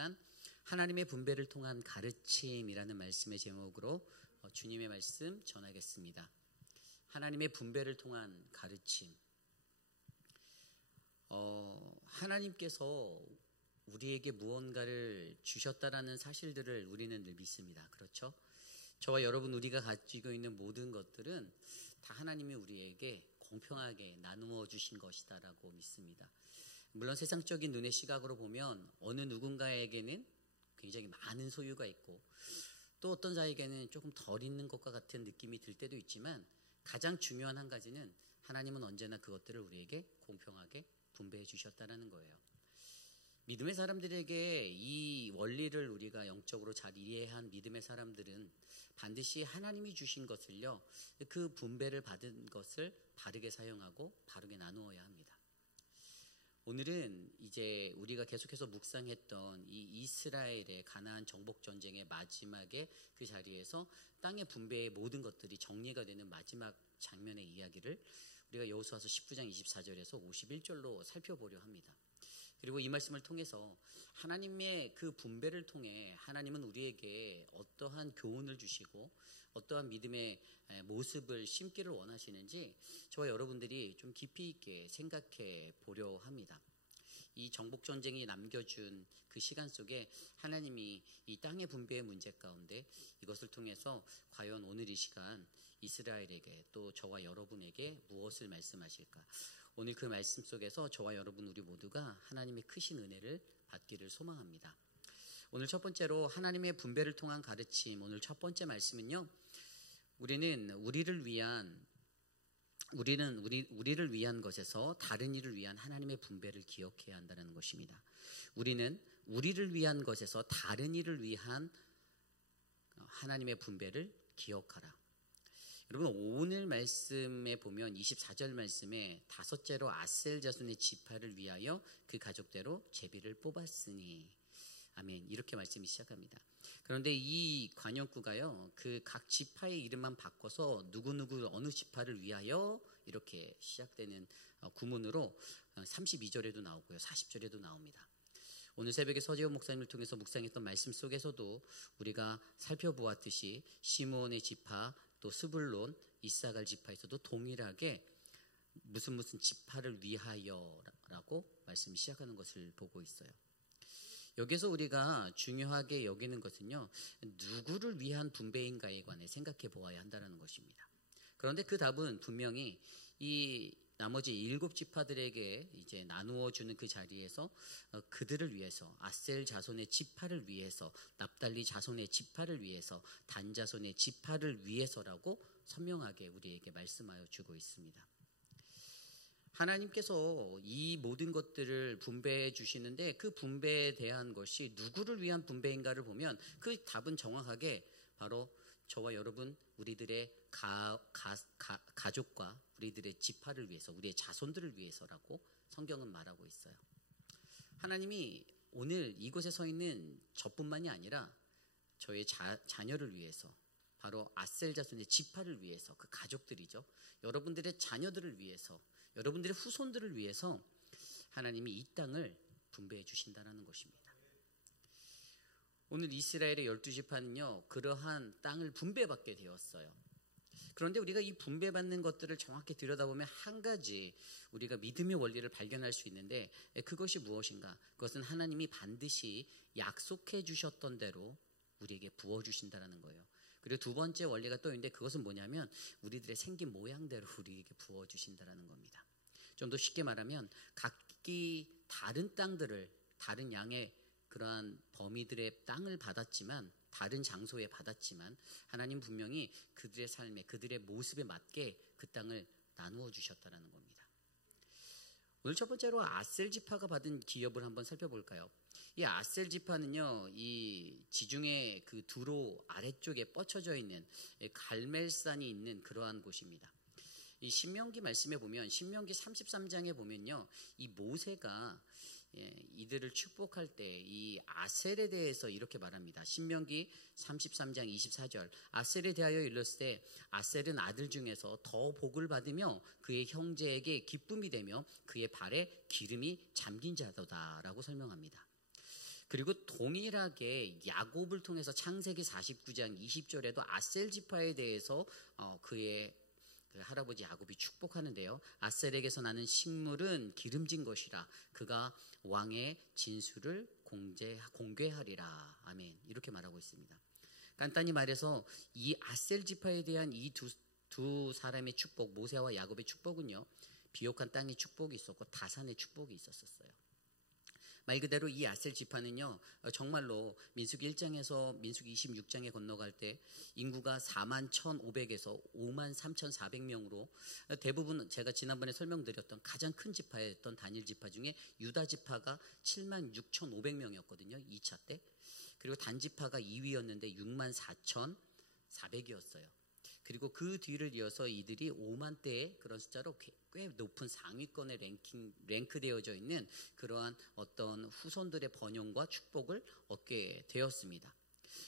시간 하나님의 분배를 통한 가르침이라는 말씀의 제목으로 주님의 말씀 전하겠습니다. 하나님의 분배를 통한 가르침. 하나님께서 우리에게 무언가를 주셨다라는 사실들을 우리는 늘 믿습니다. 그렇죠? 저와 여러분, 우리가 가지고 있는 모든 것들은 다 하나님이 우리에게 공평하게 나누어 주신 것이다라고 믿습니다. 물론 세상적인 눈의 시각으로 보면 어느 누군가에게는 굉장히 많은 소유가 있고 또 어떤 자에게는 조금 덜 있는 것과 같은 느낌이 들 때도 있지만, 가장 중요한 한 가지는 하나님은 언제나 그것들을 우리에게 공평하게 분배해 주셨다는 거예요. 믿음의 사람들에게 이 원리를 우리가 영적으로 잘 이해한 믿음의 사람들은 반드시 하나님이 주신 것을요, 그 분배를 받은 것을 바르게 사용하고 바르게 나누어야 합니다. 오늘은 이제 우리가 계속해서 묵상했던 이 이스라엘의 가나안 정복 전쟁의 마지막에 그 자리에서 땅의 분배의 모든 것들이 정리가 되는 마지막 장면의 이야기를 우리가 여호수아서 19장 24절에서 51절로 살펴보려 합니다. 그리고 이 말씀을 통해서 하나님의 그 분배를 통해 하나님은 우리에게 어떠한 교훈을 주시고 어떠한 믿음의 모습을 심기를 원하시는지 저와 여러분들이 좀 깊이 있게 생각해 보려 합니다. 이 정복전쟁이 남겨준 그 시간 속에 하나님이 이 땅의 분배의 문제 가운데 이것을 통해서 과연 오늘 이 시간 이스라엘에게 또 저와 여러분에게 무엇을 말씀하실까? 오늘 그 말씀 속에서 저와 여러분 우리 모두가 하나님의 크신 은혜를 받기를 소망합니다. 오늘 첫 번째로 하나님의 분배를 통한 가르침, 오늘 첫 번째 말씀은요, 우리는 우리를 위한 것에서 다른 이를 위한 하나님의 분배를 기억해야 한다는 것입니다. 우리는 우리를 위한 것에서 다른 이를 위한 하나님의 분배를 기억하라. 여러분, 오늘 말씀에 보면 24절 말씀에 다섯째로 아셀 자손의 지파를 위하여 그 가족대로 제비를 뽑았으니, 아멘, 이렇게 말씀이 시작합니다. 그런데 이 관용구가요, 그 각 지파의 이름만 바꿔서 누구누구 어느 지파를 위하여 이렇게 시작되는 구문으로 32절에도 나오고요, 40절에도 나옵니다. 오늘 새벽에 서재호 목사님을 통해서 묵상했던 말씀 속에서도 우리가 살펴보았듯이 시므온의 지파, 또 스불론, 이사갈 지파에서도 동일하게 무슨 지파를 위하여라고 말씀이 시작하는 것을 보고 있어요. 여기서 우리가 중요하게 여기는 것은요, 누구를 위한 분배인가에 관해 생각해 보아야 한다는 것입니다. 그런데 그 답은 분명히 이 나머지 7지파들에게 이제 나누어 주는 그 자리에서 그들을 위해서, 아셀 자손의 지파를 위해서, 납달리 자손의 지파를 위해서, 단 자손의 지파를 위해서라고 선명하게 우리에게 말씀하여 주고 있습니다. 하나님께서 이 모든 것들을 분배해 주시는데 그 분배에 대한 것이 누구를 위한 분배인가를 보면 그 답은 정확하게 바로 저와 여러분, 우리들의 가족과 우리들의 지파를 위해서, 우리의 자손들을 위해서라고 성경은 말하고 있어요. 하나님이 오늘 이곳에 서 있는 저뿐만이 아니라 저의 자녀를 위해서, 바로 아셀 자손의 지파를 위해서, 그 가족들이죠, 여러분들의 자녀들을 위해서, 여러분들의 후손들을 위해서 하나님이 이 땅을 분배해 주신다는 것입니다. 오늘 이스라엘의 12지파는요, 그러한 땅을 분배받게 되었어요. 그런데 우리가 이 분배받는 것들을 정확히 들여다보면 한 가지 우리가 믿음의 원리를 발견할 수 있는데, 그것이 무엇인가? 그것은 하나님이 반드시 약속해 주셨던 대로 우리에게 부어주신다는 거예요. 그리고 두 번째 원리가 또 있는데, 그것은 뭐냐면 우리들의 생긴 모양대로 우리에게 부어주신다는 겁니다. 좀 더 쉽게 말하면 각기 다른 땅들을, 다른 양의 그러한 범위들의 땅을 받았지만, 다른 장소에 받았지만 하나님 분명히 그들의 삶에, 그들의 모습에 맞게 그 땅을 나누어 주셨다는 겁니다. 오늘 첫 번째로 아셀 지파가 받은 기업을 한번 살펴볼까요? 이 아셀 지파는요, 이 지중해 그 두로 아래쪽에 뻗쳐져 있는 갈멜산이 있는 그러한 곳입니다. 이 신명기 말씀에 보면, 신명기 33장에 보면요, 이 모세가 이들을 축복할 때 이 아셀에 대해서 이렇게 말합니다. 신명기 33장 24절, 아셀에 대하여 일렀을 때 아셀은 아들 중에서 더 복을 받으며 그의 형제에게 기쁨이 되며 그의 발에 기름이 잠긴 자도다 라고 설명합니다. 그리고 동일하게 야곱을 통해서 창세기 49장 20절에도 아셀 지파에 대해서 그의 그 할아버지 야곱이 축복하는데요. 아셀에게서 나는 식물은 기름진 것이라 그가 왕의 진수를 공개하리라. 아멘. 이렇게 말하고 있습니다. 간단히 말해서 이 아셀 지파에 대한 이 두 사람의 축복, 모세와 야곱의 축복은요, 비옥한 땅의 축복이 있었고 다산의 축복이 있었어요. 말 그대로 이 아셀 지파는요, 정말로 민수기 1장에서 민수기 26장에 건너갈 때 인구가 41,500에서 53,400명으로 대부분 제가 지난번에 설명드렸던 가장 큰 지파였던 다닐 지파 중에 유다 지파가 76,500명이었거든요. 2차 때. 그리고 단 지파가 2위였는데 64,400이었어요. 그리고 그 뒤를 이어서 이들이 5만 대의 그런 숫자로 꽤 높은 상위권에 랭크되어져 있는 그러한 어떤 후손들의 번영과 축복을 얻게 되었습니다.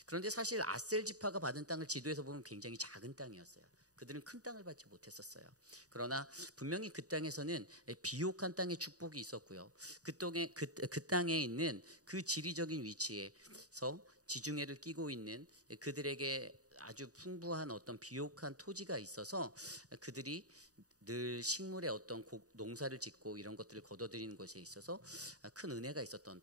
그런데 사실 아셀 지파가 받은 땅을 지도에서 보면 굉장히 작은 땅이었어요. 그들은 큰 땅을 받지 못했었어요. 그러나 분명히 그 땅에서는 비옥한 땅의 축복이 있었고요. 그 땅에 있는 그 지리적인 위치에서 지중해를 끼고 있는 그들에게 아주 풍부한 어떤 비옥한 토지가 있어서 그들이 늘 식물의 어떤 농사를 짓고 이런 것들을 거둬들이는 것에 있어서 큰 은혜가 있었던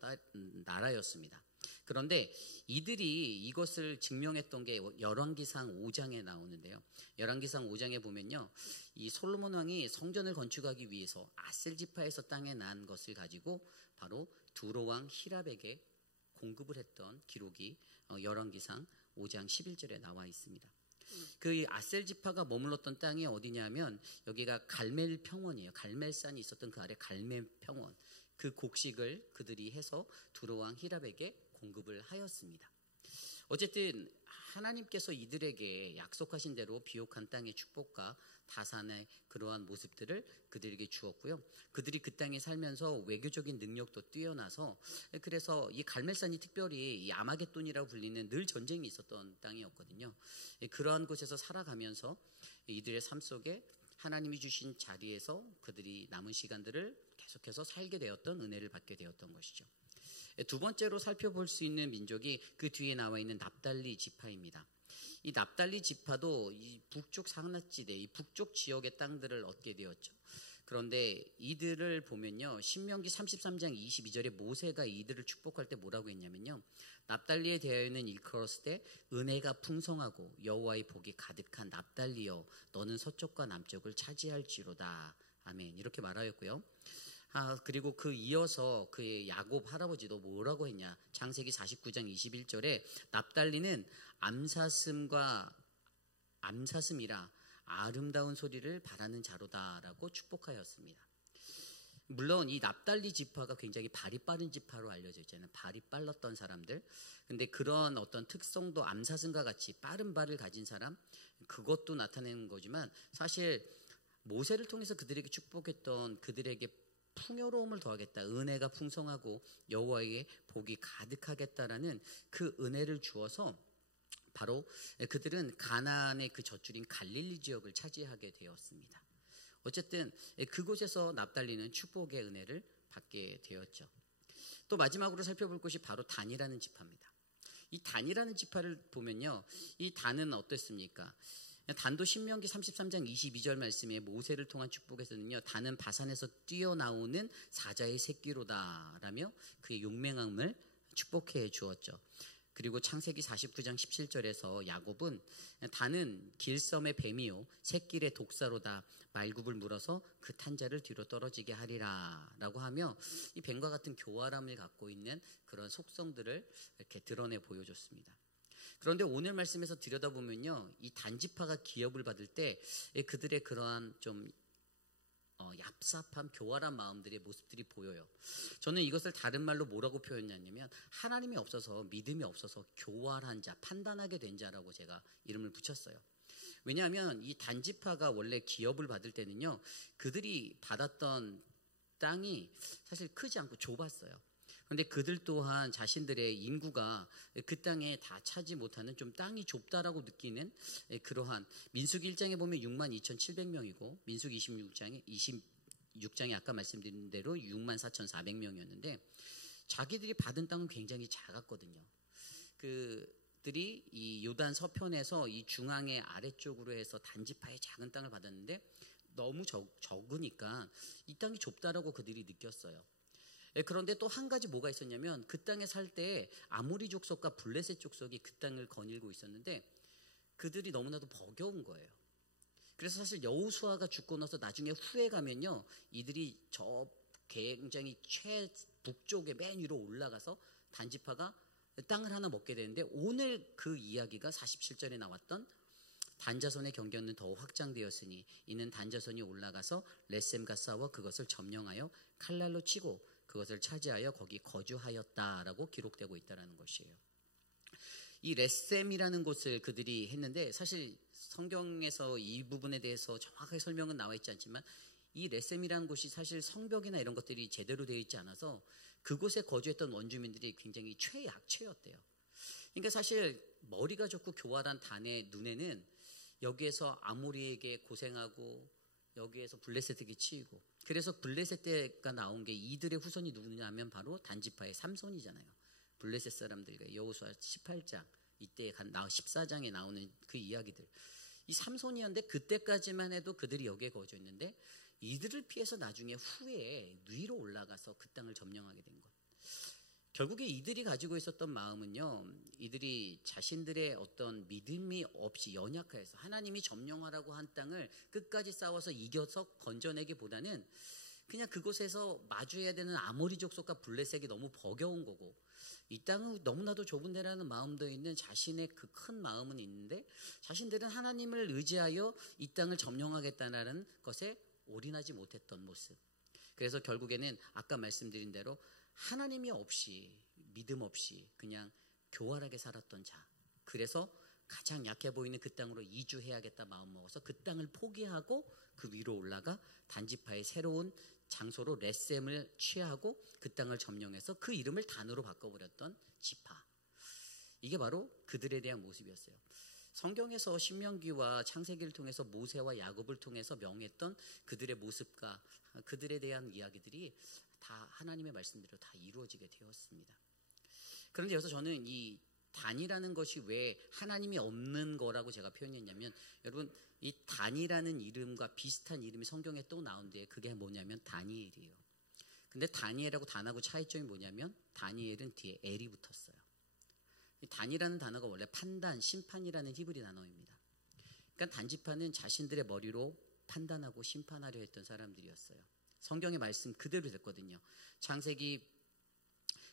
나라였습니다. 그런데 이들이 이것을 증명했던 게 열왕기상 5장에 나오는데요. 열왕기상 5장에 보면요, 이 솔로몬 왕이 성전을 건축하기 위해서 아셀 지파에서 땅에 난 것을 가지고 바로 두로 왕 히랍에게 공급을 했던 기록이 열왕기상 5장 11절에 나와 있습니다. 그 아셀 지파가 머물렀던 땅이 어디냐면 여기가 갈멜 평원이에요. 갈멜산이 있었던 그 아래 갈멜 평원. 그 곡식을 그들이 해서 두로 왕 히랍에게 공급을 하였습니다. 어쨌든 하나님께서 이들에게 약속하신 대로 비옥한 땅의 축복과 다산의 그러한 모습들을 그들에게 주었고요. 그들이 그 땅에 살면서 외교적인 능력도 뛰어나서 그래서 이 갈멜산이 특별히 이 아마겟돈이라고 불리는 늘 전쟁이 있었던 땅이었거든요. 그러한 곳에서 살아가면서 이들의 삶 속에 하나님이 주신 자리에서 그들이 남은 시간들을 계속해서 살게 되었던 은혜를 받게 되었던 것이죠. 두 번째로 살펴볼 수 있는 민족이 그 뒤에 나와 있는 납달리 지파입니다. 이 납달리 지파도 이 북쪽 산악지대, 이 북쪽 지역의 땅들을 얻게 되었죠. 그런데 이들을 보면요, 신명기 33장 22절에 모세가 이들을 축복할 때 뭐라고 했냐면요, 납달리에 대하여는 일컬었을 때 은혜가 풍성하고 여호와의 복이 가득한 납달리여 너는 서쪽과 남쪽을 차지할지로다. 아멘. 이렇게 말하였고요. 그리고 그 이어서 그의 야곱 할아버지도 뭐라고 했냐, 창세기 49장 21절에 납달리는 암사슴이라 아름다운 소리를 바라는 자로다라고 축복하였습니다. 물론 이 납달리 지파가 굉장히 발이 빠른 지파로 알려져 있잖아요. 발이 빨랐던 사람들. 근데 그런 어떤 특성도 암사슴과 같이 빠른 발을 가진 사람, 그것도 나타내는 거지만 사실 모세를 통해서 그들에게 축복했던 그들에게 풍요로움을 더하겠다, 은혜가 풍성하고 여호와의 복이 가득하겠다라는 그 은혜를 주어서 바로 그들은 가나안의 그 젖줄인 갈릴리 지역을 차지하게 되었습니다. 어쨌든 그곳에서 납달리는 축복의 은혜를 받게 되었죠. 또 마지막으로 살펴볼 것이 바로 단이라는 지파입니다. 이 단이라는 지파를 보면요, 이 단은 어떻습니까? 단도 신명기 33장 22절 말씀에 모세를 통한 축복에서는요, 단은 바산에서 뛰어나오는 사자의 새끼로다 라며 그의 용맹함을 축복해 주었죠. 그리고 창세기 49장 17절에서 야곱은 단은 길섬의 뱀이요 새끼의 독사로다, 말굽을 물어서 그 탄자를 뒤로 떨어지게 하리라 라고 하며 이 뱀과 같은 교활함을 갖고 있는 그런 속성들을 이렇게 드러내 보여줬습니다. 그런데 오늘 말씀에서 들여다보면요, 이 단지파가 기업을 받을 때 그들의 그러한 좀 얍삽한 교활한 마음들의 모습들이 보여요. 저는 이것을 다른 말로 뭐라고 표현했냐면 하나님이 없어서, 믿음이 없어서 교활한 자, 판단하게 된 자라고 제가 이름을 붙였어요. 왜냐하면 이 단지파가 원래 기업을 받을 때는요, 그들이 받았던 땅이 사실 크지 않고 좁았어요. 그런데 그들 또한 자신들의 인구가 그 땅에 다 차지 못하는 좀 땅이 좁다라고 느끼는 그러한, 민수기 1장에 보면 62,700명이고 민수기 26장에 아까 말씀드린 대로 64,400명이었는데 자기들이 받은 땅은 굉장히 작았거든요. 그들이 이 요단 서편에서 이 중앙의 아래쪽으로 해서 단지파의 작은 땅을 받았는데 너무 적으니까 이 땅이 좁다라고 그들이 느꼈어요. 그런데 또 한 가지 뭐가 있었냐면 그 땅에 살 때 아모리 족속과 블레셋 족속이 그 땅을 거닐고 있었는데 그들이 너무나도 버거운 거예요. 그래서 사실 여호수아가 죽고 나서 나중에 후에 가면요, 이들이 저 굉장히 북쪽에 맨 위로 올라가서 단지파가 땅을 하나 먹게 되는데, 오늘 그 이야기가 47절에 나왔던 단자손의 경계는 더 확장되었으니 이는 단자손이 올라가서 레셈과 싸워 그것을 점령하여 칼날로 치고 그것을 차지하여 거기 거주하였다라고 기록되고 있다는 것이에요. 이 레셈이라는 곳을 그들이 했는데, 사실 성경에서 이 부분에 대해서 정확하게 설명은 나와 있지 않지만 이 레셈이라는 곳이 사실 성벽이나 이런 것들이 제대로 되어 있지 않아서 그곳에 거주했던 원주민들이 굉장히 최약체였대요. 그러니까 사실 머리가 좋고 교활한 단의 눈에는 여기에서 아모리에게 고생하고 여기에서 블레셋에게 치이고, 그래서 블레셋 때가 나온 게 이들의 후손이 누구냐면 바로 단지파의 삼손이잖아요. 블레셋 사람들과 여호수아 18장 이때 14장에 나오는 그 이야기들, 이 삼손이었는데 그때까지만 해도 그들이 여기에 거주했는데 이들을 피해서 나중에 후에 위로 올라가서 그 땅을 점령하게 된 것. 결국에 이들이 가지고 있었던 마음은요, 이들이 자신들의 어떤 믿음이 없이 연약해서 하나님이 점령하라고 한 땅을 끝까지 싸워서 이겨서 건져내기보다는 그냥 그곳에서 마주해야 되는 아모리 족속과 블레셋이 너무 버거운 거고, 이 땅은 너무나도 좁은 데라는 마음도 있는 자신의 그 큰 마음은 있는데 자신들은 하나님을 의지하여 이 땅을 점령하겠다는 것에 올인하지 못했던 모습. 그래서 결국에는 아까 말씀드린 대로 하나님이 없이, 믿음 없이 그냥 교활하게 살았던 자, 그래서 가장 약해 보이는 그 땅으로 이주해야겠다 마음먹어서 그 땅을 포기하고 그 위로 올라가 단지파의 새로운 장소로 레셈을 취하고 그 땅을 점령해서 그 이름을 단으로 바꿔버렸던 지파. 이게 바로 그들에 대한 모습이었어요. 성경에서 신명기와 창세기를 통해서 모세와 야곱을 통해서 명했던 그들의 모습과 그들에 대한 이야기들이 다 하나님의 말씀대로 다 이루어지게 되었습니다. 그런데 여기서 저는 이 단이라는 것이 왜 하나님이 없는 거라고 제가 표현했냐면, 여러분 이 단이라는 이름과 비슷한 이름이 성경에 또 나오는데 그게 뭐냐면 다니엘이에요. 근데 다니엘하고 단하고 차이점이 뭐냐면 다니엘은 뒤에 엘이 붙었어요. 이 단이라는 단어가 원래 판단, 심판이라는 히브리 단어입니다. 그러니까 단지파는 자신들의 머리로 판단하고 심판하려 했던 사람들이었어요. 성경의 말씀 그대로 됐거든요. 창세기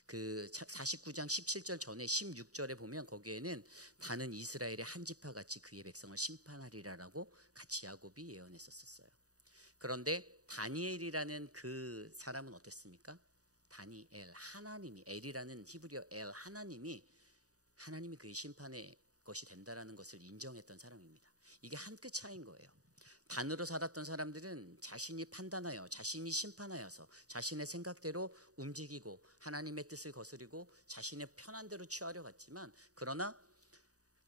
그 49장 17절 전에 16절에 보면 거기에는 단은 이스라엘의 한 지파 같이 그의 백성을 심판하리라라고 같이 야곱이 예언했었어요. 그런데 다니엘이라는 그 사람은 어땠습니까? 다니엘, 하나님이, 엘이라는 히브리어 엘, 하나님이 그의 심판의 것이 된다라는 것을 인정했던 사람입니다. 이게 한 끗 차이인 거예요. 단으로 살았던 사람들은 자신이 판단하여 자신이 심판하여서 자신의 생각대로 움직이고 하나님의 뜻을 거스르고 자신의 편한 대로 취하려 갔지만, 그러나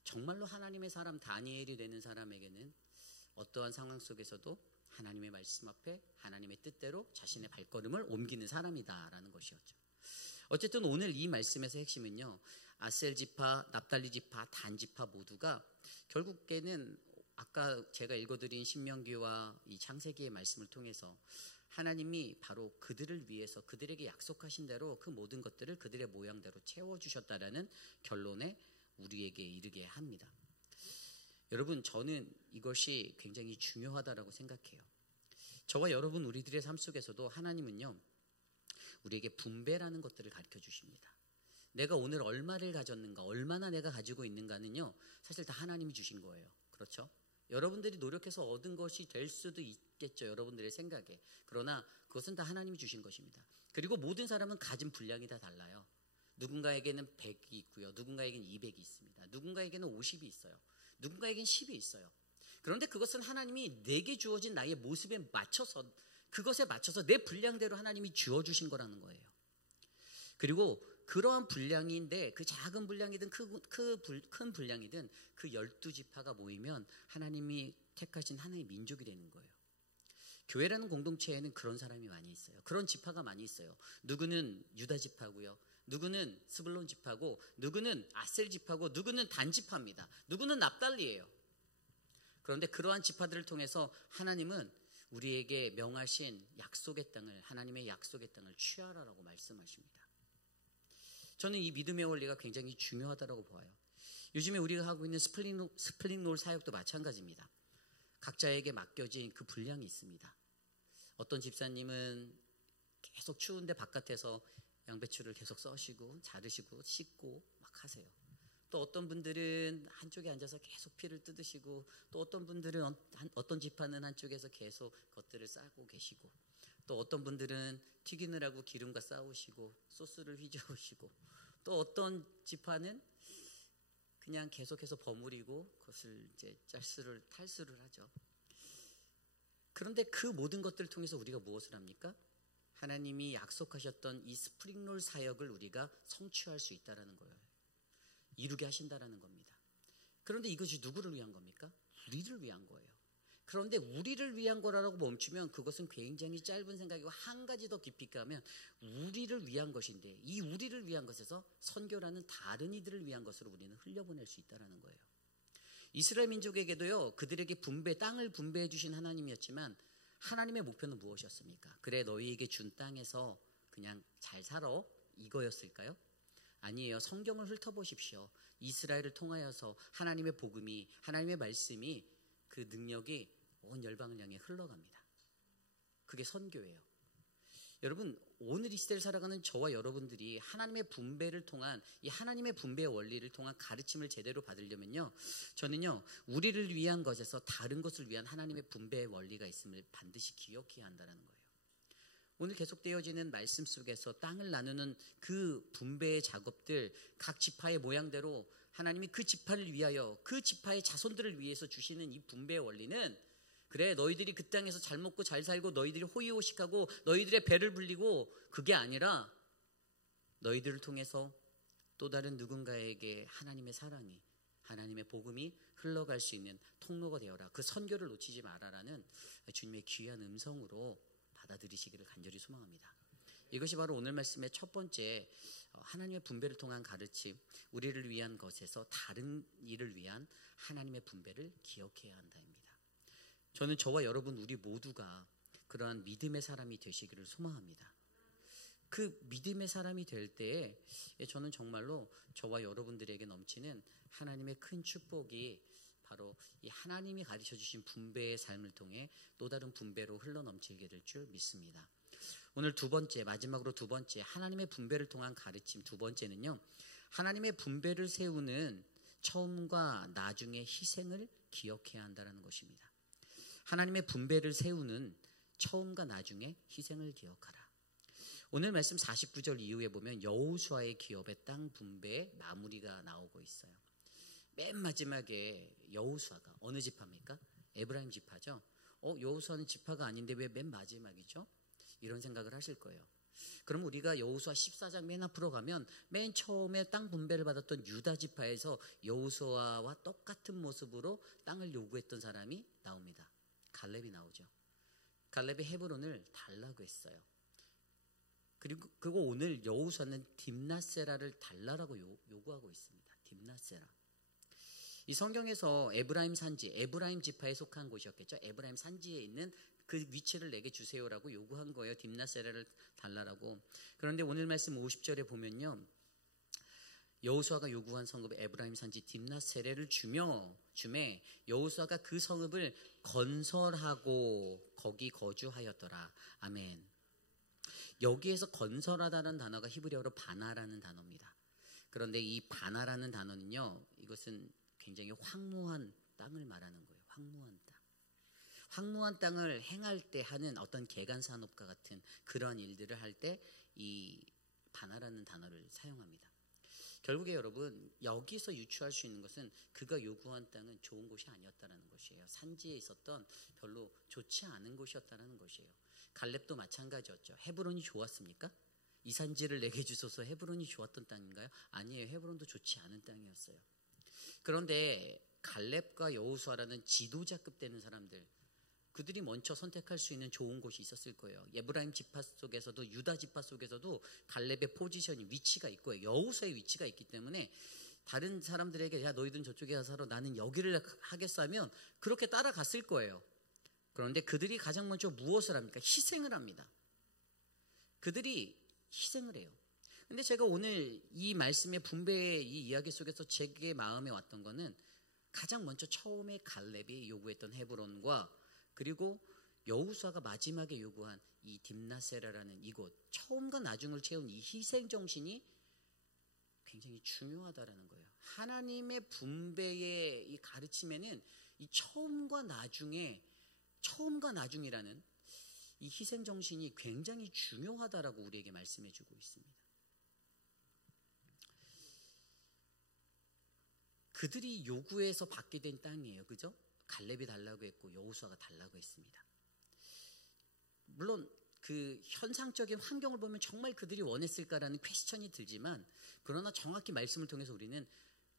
정말로 하나님의 사람 다니엘이 되는 사람에게는 어떠한 상황 속에서도 하나님의 말씀 앞에 하나님의 뜻대로 자신의 발걸음을 옮기는 사람이다라는 것이었죠. 어쨌든 오늘 이 말씀에서 핵심은요, 아셀 지파, 납달리 지파, 단 지파 모두가 결국에는 아까 제가 읽어드린 신명기와 이 창세기의 말씀을 통해서 하나님이 바로 그들을 위해서 그들에게 약속하신 대로 그 모든 것들을 그들의 모양대로 채워주셨다라는 결론에 우리에게 이르게 합니다. 여러분, 저는 이것이 굉장히 중요하다라고 생각해요. 저와 여러분 우리들의 삶 속에서도 하나님은요, 우리에게 분배라는 것들을 가르쳐 주십니다. 내가 오늘 얼마를 가졌는가, 얼마나 내가 가지고 있는가는요, 사실 다 하나님이 주신 거예요. 그렇죠? 여러분들이 노력해서 얻은 것이 될 수도 있겠죠, 여러분들의 생각에. 그러나 그것은 다 하나님이 주신 것입니다. 그리고 모든 사람은 가진 분량이 다 달라요. 누군가에게는 100이 있고요, 누군가에게는 200이 있습니다. 누군가에게는 50이 있어요. 누군가에게는 10이 있어요. 그런데 그것은 하나님이 내게 주어진 나의 모습에 맞춰서, 그것에 맞춰서 내 분량대로 하나님이 주어주신 거라는 거예요. 그리고 그러한 분량인데 그 작은 분량이든 큰 분량이든 그 12지파가 모이면 하나님이 택하신 하나의 민족이 되는 거예요. 교회라는 공동체에는 그런 사람이 많이 있어요. 그런 지파가 많이 있어요. 누구는 유다 지파고요. 누구는 스불론 지파고, 누구는 아셀 지파고, 누구는 단 지파입니다. 누구는 납달리예요. 그런데 그러한 지파들을 통해서 하나님은 우리에게 명하신 약속의 땅을, 하나님의 약속의 땅을 취하라라고 말씀하십니다. 저는 이 믿음의 원리가 굉장히 중요하다고 봐요. 요즘에 우리가 하고 있는 스플릿롤 사역도 마찬가지입니다. 각자에게 맡겨진 그 분량이 있습니다. 어떤 집사님은 계속 추운데 바깥에서 양배추를 계속 써시고 자르시고 씻고 막 하세요. 또 어떤 분들은 한쪽에 앉아서 계속 피를 뜯으시고, 또 어떤 분들은 어떤 지파는 한쪽에서 계속 겉들을 싸고 계시고, 또 어떤 분들은 튀기느라고 기름과 싸우시고 소스를 휘저으시고, 또 어떤 지파는 그냥 계속해서 버무리고 그것을 이제 탈수를 하죠. 그런데 그 모든 것들을 통해서 우리가 무엇을 합니까? 하나님이 약속하셨던 이 스프링롤 사역을 우리가 성취할 수 있다라는 거예요. 이루게 하신다라는 겁니다. 그런데 이것이 누구를 위한 겁니까? 우리를 위한 거예요. 그런데 우리를 위한 거라고 멈추면 그것은 굉장히 짧은 생각이고, 한 가지 더 깊이 가면 우리를 위한 것인데, 이 우리를 위한 것에서 선교라는 다른 이들을 위한 것으로 우리는 흘려보낼 수 있다는 거예요. 이스라엘 민족에게도요, 그들에게 땅을 분배해 주신 하나님이었지만 하나님의 목표는 무엇이었습니까? 그래 너희에게 준 땅에서 그냥 잘 살아, 이거였을까요? 아니에요. 성경을 훑어보십시오. 이스라엘을 통하여서 하나님의 복음이, 하나님의 말씀이, 그 능력이 온 열방을 향해 흘러갑니다. 그게 선교예요. 여러분, 오늘 이 시대를 살아가는 저와 여러분들이 하나님의 분배를 통한, 이 하나님의 분배의 원리를 통한 가르침을 제대로 받으려면요, 저는요, 우리를 위한 것에서 다른 것을 위한 하나님의 분배의 원리가 있음을 반드시 기억해야 한다는 거예요. 오늘 계속되어지는 말씀 속에서 땅을 나누는 그 분배의 작업들, 각 지파의 모양대로 하나님이 그 지파를 위하여, 그 지파의 자손들을 위해서 주시는 이 분배의 원리는, 그래 너희들이 그 땅에서 잘 먹고 잘 살고 너희들이 호의호식하고 너희들의 배를 불리고, 그게 아니라 너희들을 통해서 또 다른 누군가에게 하나님의 사랑이, 하나님의 복음이 흘러갈 수 있는 통로가 되어라. 그 선교를 놓치지 마라라는 주님의 귀한 음성으로 받아들이시기를 간절히 소망합니다. 이것이 바로 오늘 말씀의 첫 번째, 하나님의 분배를 통한 가르침, 우리를 위한 것에서 다른 일을 위한 하나님의 분배를 기억해야 한다입니다. 저는 저와 여러분 우리 모두가 그러한 믿음의 사람이 되시기를 소망합니다. 그 믿음의 사람이 될 때에 저는 정말로 저와 여러분들에게 넘치는 하나님의 큰 축복이 바로 이 하나님이 가르쳐 주신 분배의 삶을 통해 또 다른 분배로 흘러넘치게 될 줄 믿습니다. 오늘 두 번째, 마지막으로 두 번째, 하나님의 분배를 통한 가르침 두 번째는요, 하나님의 분배를 세우는 처음과 나중의 희생을 기억해야 한다는 것입니다. 하나님의 분배를 세우는 처음과 나중의 희생을 기억하라. 오늘 말씀 49절 이후에 보면 여호수아의 기업의 땅 분배의 마무리가 나오고 있어요. 맨 마지막에 여호수아가 어느 지파입니까? 에브라임 지파죠. 여호수아는 지파가 아닌데 왜 맨 마지막이죠? 이런 생각을 하실 거예요. 그럼 우리가 여호수아 14장 맨 앞으로 가면 맨 처음에 땅 분배를 받았던 유다 지파에서 여호수아와 똑같은 모습으로 땅을 요구했던 사람이 나옵니다. 갈렙이 나오죠. 갈렙이 헤브론을 달라고 했어요. 그리고 오늘 여호수아는 딥나세라를 달라라고 요구하고 있습니다. 딥나세라. 이 성경에서 에브라임 산지, 에브라임 지파에 속한 곳이었겠죠. 에브라임 산지에 있는 그 위치를 내게 주세요라고 요구한 거예요. 딥나세라를 달라라고. 그런데 오늘 말씀 50절에 보면요, 여호수아가 요구한 성읍 에브라임 산지 딥나세레를 주매 여호수아가 그 성읍을 건설하고 거기 거주하였더라. 아멘. 여기에서 건설하다는 단어가 히브리어로 바나라는 단어입니다. 그런데 이 바나라는 단어는요, 이것은 굉장히 황무한 땅을 말하는 거예요. 황무한 땅. 황무한 땅을 행할 때 하는 어떤 개간 산업과 같은 그런 일들을 할 때 이 바나라는 단어를 사용합니다. 결국에 여러분, 여기서 유추할 수 있는 것은 그가 요구한 땅은 좋은 곳이 아니었다는 것이에요. 산지에 있었던 별로 좋지 않은 곳이었다는 것이에요. 갈렙도 마찬가지였죠. 헤브론이 좋았습니까? 이 산지를 내게 주소서. 헤브론이 좋았던 땅인가요? 아니에요. 헤브론도 좋지 않은 땅이었어요. 그런데 갈렙과 여호수아라는 지도자급 되는 사람들, 그들이 먼저 선택할 수 있는 좋은 곳이 있었을 거예요. 에브라임 지파 속에서도 유다 지파 속에서도 갈렙의 포지션이 위치가 있고 여호수아의 위치가 있기 때문에 다른 사람들에게 야 너희들은 저쪽에 가서 살아 나는 여기를 하겠어 하면 그렇게 따라갔을 거예요. 그런데 그들이 가장 먼저 무엇을 합니까? 희생을 합니다. 그들이 희생을 해요. 근데 제가 오늘 이 말씀의 분배의 이 이야기 속에서 제게 마음에 왔던 거는 가장 먼저 처음에 갈렙이 요구했던 헤브론과 그리고 여호수아가 마지막에 요구한 이 딥나세라라는 이곳, 처음과 나중을 채운 이 희생 정신이 굉장히 중요하다라는 거예요. 하나님의 분배의 이 가르침에는 이 처음과 나중이라는 이 희생 정신이 굉장히 중요하다라고 우리에게 말씀해 주고 있습니다. 그들이 요구해서 받게 된 땅이에요. 그죠? 갈렙이 달라고 했고 여호수아가 달라고 했습니다. 물론 그 현상적인 환경을 보면 정말 그들이 원했을까라는 퀘스천이 들지만 그러나 정확히 말씀을 통해서 우리는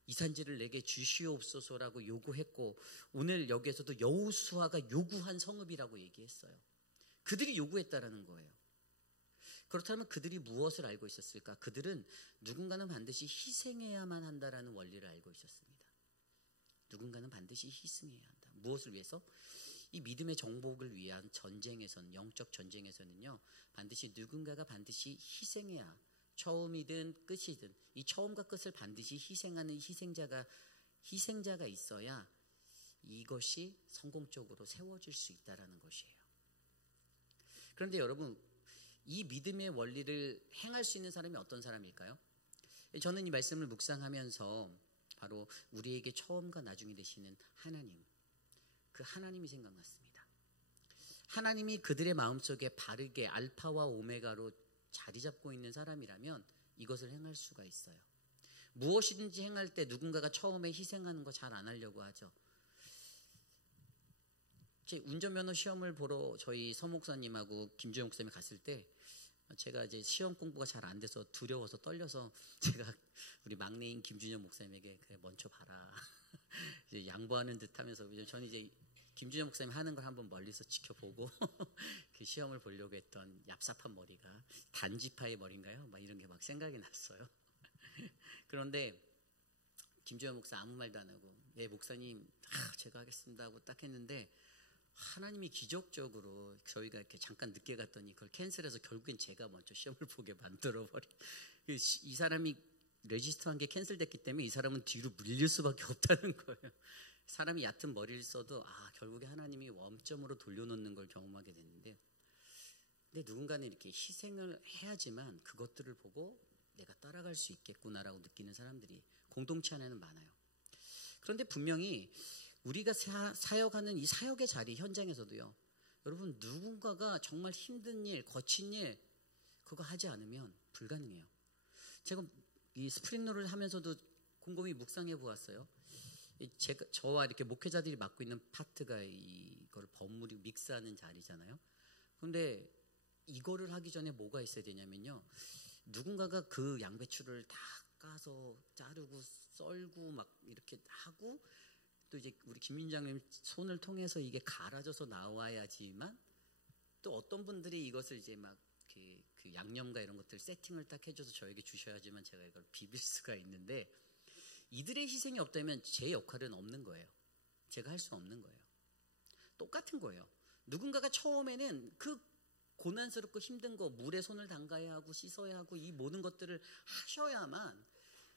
이 산지를 내게 주시옵소서라고 요구했고 오늘 여기에서도 여호수아가 요구한 성읍이라고 얘기했어요. 그들이 요구했다라는 거예요. 그렇다면 그들이 무엇을 알고 있었을까? 그들은 누군가는 반드시 희생해야만 한다라는 원리를 알고 있었습니다. 누군가는 반드시 희생해야 한다. 무엇을 위해서? 이 믿음의 정복을 위한 전쟁에서는, 영적 전쟁에서는요, 누군가가 반드시 희생해야, 처음이든 끝이든 이 처음과 끝을 반드시 희생하는 희생자가 있어야 이것이 성공적으로 세워질 수 있다라는 것이에요. 그런데 여러분, 이 믿음의 원리를 행할 수 있는 사람이 어떤 사람일까요? 저는 이 말씀을 묵상하면서 바로 우리에게 처음과 나중이 되시는 하나님, 그 하나님이 생각났습니다. 하나님이 그들의 마음속에 바르게 알파와 오메가로 자리 잡고 있는 사람이라면 이것을 행할 수가 있어요. 무엇이든지 행할 때 누군가가 처음에 희생하는 거 잘 안 하려고 하죠. 제 운전면허 시험을 보러 저희 서 목사님하고 김주영 목사님이 갔을 때 제가 이제 시험 공부가 잘 안 돼서 두려워서 떨려서 제가 우리 막내인 김준영 목사님에게 그래 먼저 봐라 이제 양보하는 듯하면서 저는 이제 김준영 목사님 하는 걸 한번 멀리서 지켜보고 그 시험을 보려고 했던 얍삽한 머리가 단지파의 머리인가요? 막 이런 게 막 생각이 났어요. 그런데 김준영 목사 아무 말도 안 하고 예 목사님 제가 하겠습니다 하고 딱 했는데 하나님이 기적적으로 저희가 이렇게 잠깐 늦게 갔더니 그걸 캔슬해서 결국엔 제가 먼저 시험을 보게 만들어버린 이 사람이 레지스터한 게 캔슬됐기 때문에 이 사람은 뒤로 밀릴 수밖에 없다는 거예요. 사람이 얕은 머리를 써도 결국에 하나님이 원점으로 돌려놓는 걸 경험하게 됐는데 근데 누군가는 이렇게 희생을 해야지만 그것들을 보고 내가 따라갈 수 있겠구나라고 느끼는 사람들이 공동체 안에는 많아요. 그런데 분명히 우리가 사역하는 이 사역의 자리 현장에서도요. 여러분 누군가가 정말 힘든 일, 거친 일 그거 하지 않으면 불가능해요. 제가 이 스프링롤을 하면서도 곰곰이 묵상해 보았어요. 저와 이렇게 목회자들이 맡고 있는 파트가 이걸 버무리고 믹스하는 자리잖아요. 그런데 이거를 하기 전에 뭐가 있어야 되냐면요. 누군가가 그 양배추를 다 까서 자르고 썰고 막 이렇게 하고 또 이제 우리 김민장님 손을 통해서 이게 갈아져서 나와야지만 또 어떤 분들이 이것을 이제 막 그 양념과 이런 것들 세팅을 딱 해줘서 저에게 주셔야지만 제가 이걸 비빌 수가 있는데 이들의 희생이 없다면 제 역할은 없는 거예요. 제가 할 수 없는 거예요. 똑같은 거예요. 누군가가 처음에는 그 고난스럽고 힘든 거 물에 손을 담가야 하고 씻어야 하고 이 모든 것들을 하셔야만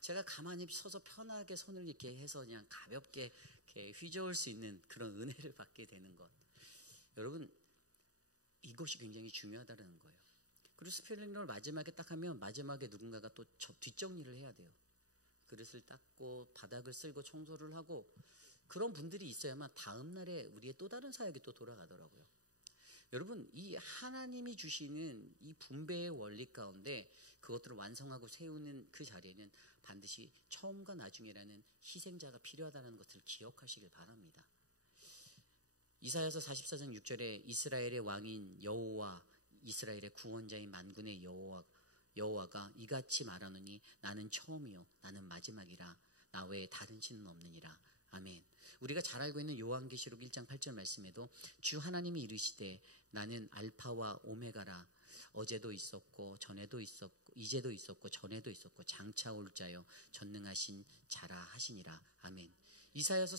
제가 가만히 서서 편하게 손을 이렇게 해서 그냥 가볍게 이렇게 휘저을 수 있는 그런 은혜를 받게 되는 것. 여러분 이것이 굉장히 중요하다는 거예요. 그리고 스피링롤 마지막에 딱 하면 마지막에 누군가가 또 뒷정리를 해야 돼요. 그릇을 닦고 바닥을 쓸고 청소를 하고 그런 분들이 있어야만 다음 날에 우리의 또 다른 사역이 또 돌아가더라고요. 여러분 이 하나님이 주시는 이 분배의 원리 가운데 그것들을 완성하고 세우는 그 자리에는 반드시 처음과 나중이라는 희생자가 필요하다는 것을 기억하시길 바랍니다. 이사야서 44장 6절에 이스라엘의 왕인 여호와 이스라엘의 구원자인 만군의 여호와가 이같이 말하노니 나는 처음이요 나는 마지막이라 나 외에 다른 신은 없느니라. 아멘. 우리가 잘 알고 있는 요한계시록 1장 8절 말씀에도 주 하나님이 이르시되 나는 알파와 오메가라. 어제도 있었고 전에도 있었고 이제도 있었고 전에도 있었고 장차 올 자요 전능하신 자라 하시니라. 아멘. 이사야서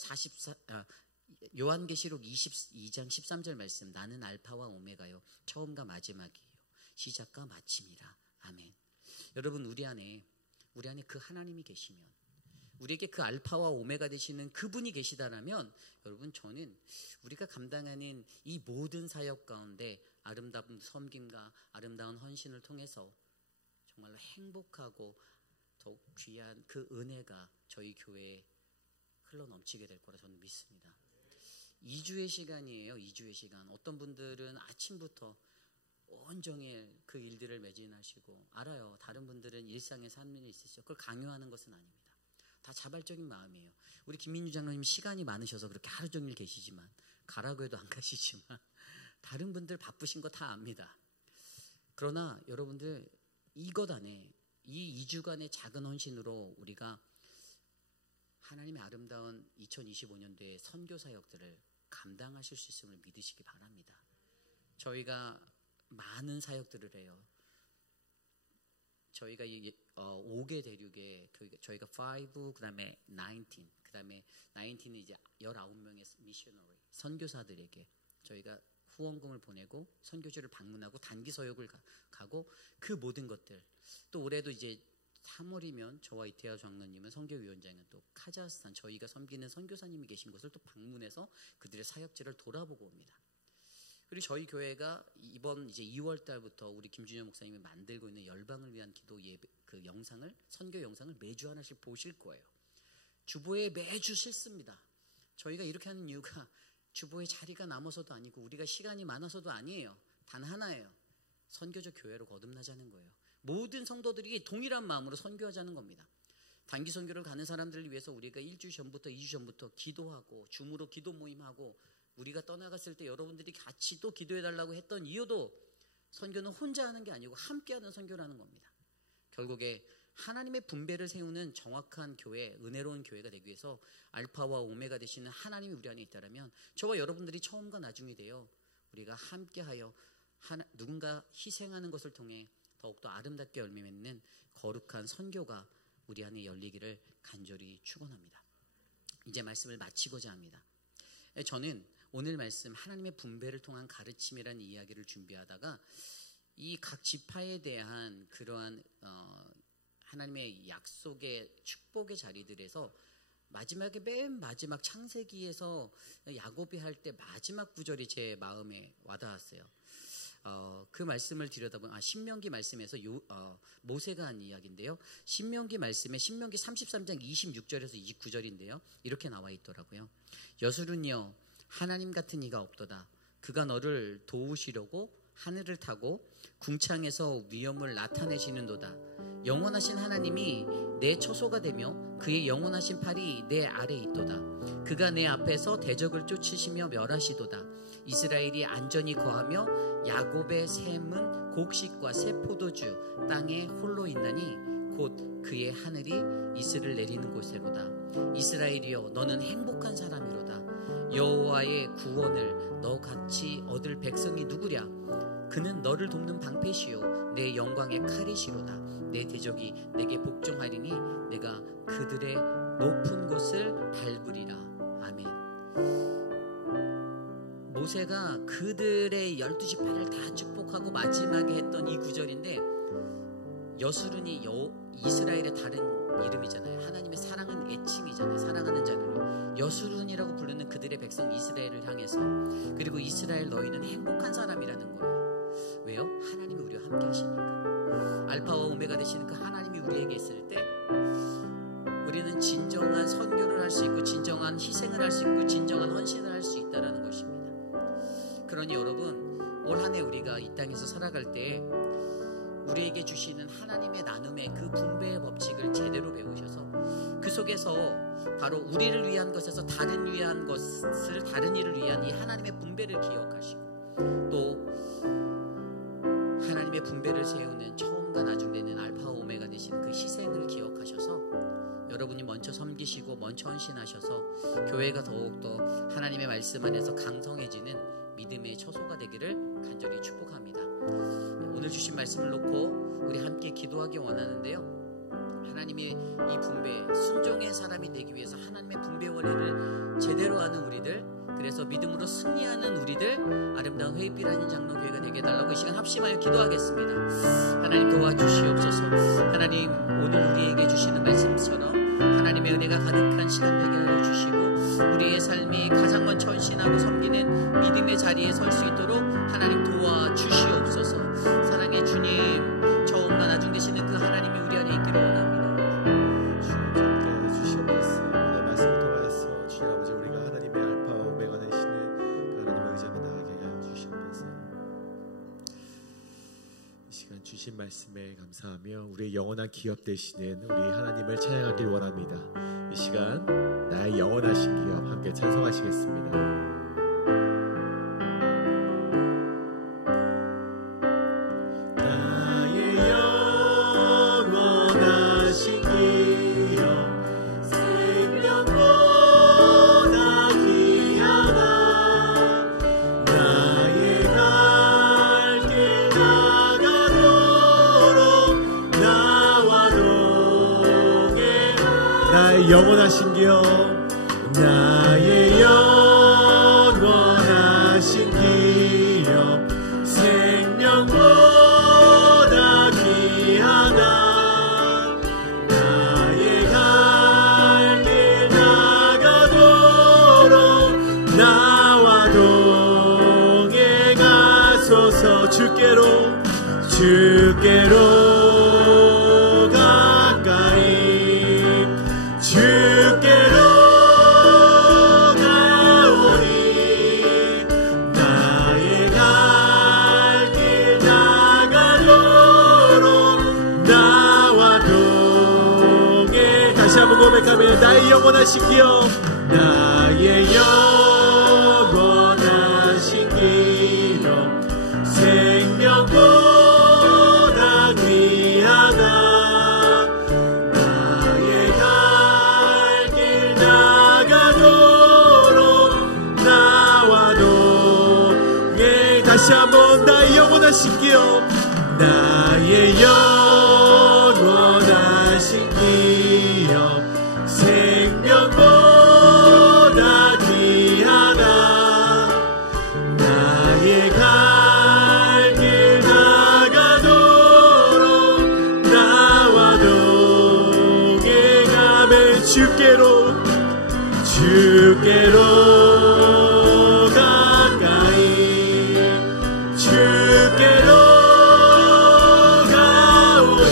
요한계시록 22장 13절 말씀, 나는 알파와 오메가요 처음과 마지막이에요 시작과 마침이라. 아멘. 여러분, 우리 안에 그 하나님이 계시면, 우리에게 그 알파와 오메가 되시는 그분이 계시다라면, 여러분, 저는 우리가 감당하는 이 모든 사역 가운데 아름다운 섬김과 아름다운 헌신을 통해서 정말로 행복하고 더욱 귀한 그 은혜가 저희 교회에 흘러넘치게 될 거라 저는 믿습니다. 2주의 시간이에요. 2주의 시간. 어떤 분들은 아침부터 온종일 그 일들을 매진하시고, 알아요. 다른 분들은 일상의 삶이 있으시죠. 그걸 강요하는 것은 아닙니다. 다 자발적인 마음이에요. 우리 김민주 장로님 시간이 많으셔서 그렇게 하루 종일 계시지만, 가라고 해도 안 가시지만 다른 분들 바쁘신 거 다 압니다. 그러나 여러분들, 이것 안에 이 2주간의 작은 헌신으로 우리가 하나님의 아름다운 2025년도의 선교 사역들을 감당하실 수 있음을 믿으시기 바랍니다. 저희가 많은 사역들을 해요. 저희가 5개 대륙에 저희가 5, 그다음에 19, 그다음에 19은 이제 19명의 미셔너리 선교사들에게 저희가 후원금을 보내고 선교지를 방문하고 단기 서역을 가고, 그 모든 것들, 또 올해도 이제 3월이면 저와 이태하 장로님은 선교위원장은 또 카자흐스탄, 저희가 섬기는 선교사님이 계신 곳을 또 방문해서 그들의 사역지를 돌아보고 옵니다. 그리고 저희 교회가 이번 이제 2월 달부터 우리 김준현 목사님이 만들고 있는 열방을 위한 기도 예배 그 영상을, 선교 영상을 매주 하나씩 보실 거예요. 주보에 매주 실습니다. 저희가 이렇게 하는 이유가 주보에 자리가 남아서도 아니고 우리가 시간이 많아서도 아니에요. 단 하나예요. 선교적 교회로 거듭나자는 거예요. 모든 성도들이 동일한 마음으로 선교하자는 겁니다. 단기 선교를 가는 사람들을 위해서 우리가 1주 전부터 2주 전부터 기도하고 줌으로 기도 모임하고, 우리가 떠나갔을 때 여러분들이 같이 또 기도해달라고 했던 이유도 선교는 혼자 하는 게 아니고 함께하는 선교라는 겁니다. 결국에 하나님의 분배를 세우는 정확한 교회, 은혜로운 교회가 되기 위해서 알파와 오메가 되시는 하나님이 우리 안에 있다면, 저와 여러분들이 처음과 나중이 되어 우리가 함께하여 누군가 희생하는 것을 통해 더욱더 아름답게 열매 맺는 거룩한 선교가 우리 안에 열리기를 간절히 축원합니다. 이제 말씀을 마치고자 합니다. 저는 오늘 말씀, 하나님의 분배를 통한 가르침이라는 이야기를 준비하다가 이 각 지파에 대한 그러한 하나님의 약속의 축복의 자리들에서 마지막에, 맨 마지막 창세기에서 야곱이 할 때 마지막 구절이 제 마음에 와닿았어요. 그 말씀을 들여다보면 신명기 말씀에서 모세가 한 이야기인데요. 신명기 말씀에 신명기 33장 26절에서 29절인데요. 이렇게 나와 있더라고요. 여술은요 하나님 같은 이가 없도다. 그가 너를 도우시려고 하늘을 타고 궁창에서 위엄을 나타내시는도다. 영원하신 하나님이 내 처소가 되며 그의 영원하신 팔이 내 아래에 있도다. 그가 내 앞에서 대적을 쫓으시며 멸하시도다. 이스라엘이 안전히 거하며 야곱의 샘은 곡식과 새 포도주 땅에 홀로 있나니 곧 그의 하늘이 이슬을 내리는 곳에로다. 이스라엘이여 너는 행복한 사람이로다. 여호와의 구원을 너같이 얻을 백성이 누구랴. 그는 너를 돕는 방패시요 내 영광의 칼이시로다. 내 대적이 내게 복종하리니 내가 그들의 높은 곳을 밟으리라. 아멘. 모세가 그들의 12지파를 다 축복하고 마지막에 했던 이 구절인데, 여수른이 이스라엘의 다른 이름이잖아요. 하나님의 사랑하는 애칭이잖아요. 사랑하는 자를 여수른이라고 부르는 그들의 백성 이스라엘을 향해서, 그리고 이스라엘 너희는 행복한 사람이라는 거예요. 왜요? 하나님이 우리와 함께 하시니까. 알파와 오메가 되시는 그 하나님이 우리에게 있을 때 우리는 진정한 선교를 할 수 있고, 진정한 희생을 할 수 있고, 진정한 헌신을 할 수 있다는 것입니다. 그러니 여러분, 올 한 해 우리가 이 땅에서 살아갈 때 우리에게 주시는 하나님의 나눔의 그 분배의 법칙을 제대로 배우셔서 그 속에서 바로 우리를 위한 것에서 다른 일을 위한 이 하나님의 분배를 기억하시고, 또 하나님의 분배를 세우는 처음과 나중 되는 알파 오메가 되시는 그 희생을 기억하셔서 여러분이 먼저 섬기시고 먼저 헌신하셔서 교회가 더욱더 하나님의 말씀 안에서 강성해지는 믿음의 처소가 되기를 간절히 축복합니다. 오늘 주신 말씀을 놓고 우리 함께 기도하기 원하는데요. 하나님의 이 분배, 순종의 사람이 되기 위해서 하나님의 분배 원리를 제대로 아는 우리들, 그래서 믿음으로 승리하는 우리들, 아름다운 회의빛 장로교회가 되게 해달라고 이 시간 합심하여 기도하겠습니다. 하나님 도와주시옵소서. 하나님 오늘 우리에게 주시는 말씀처럼 하나님의 은혜가 가득한 시간 되게 하여 주시고 우리의 삶이 가장 먼저 헌신하고 섬기는 믿음의 자리에 설 수 있도록 하나님 도와주시옵소서. 사랑의 주님, 저음만 나중 되시는 그 하나님이 우리 안에 있기를 원합니다. 주신 말씀에 감사하며 우리의 영원한 기업 되시는 우리 하나님을 찬양하길 원합니다. 이 시간 나의 영원하신 기업 함께 찬송하시겠습니다. 나의 영원하신 기업 생명보다 귀하다. 나의 영원하신 기업, 나의 영원하신 기업, 생명보다 귀하다. 나의 갈 길 나가도록 나와 동행 가소서. 주께로 나의 영원하신 기업, 나의 영원하신 기업, 생명보다 귀하다. 나의 갈 길 나가도록 나와 동행. 다시 한번 나의 영원하신 기업, 나의 영원하신 기업, 생명보다 귀하다. 나의 갈 길 나가도록 나와 동행하며 주께로 가까이, 주께로 가오리.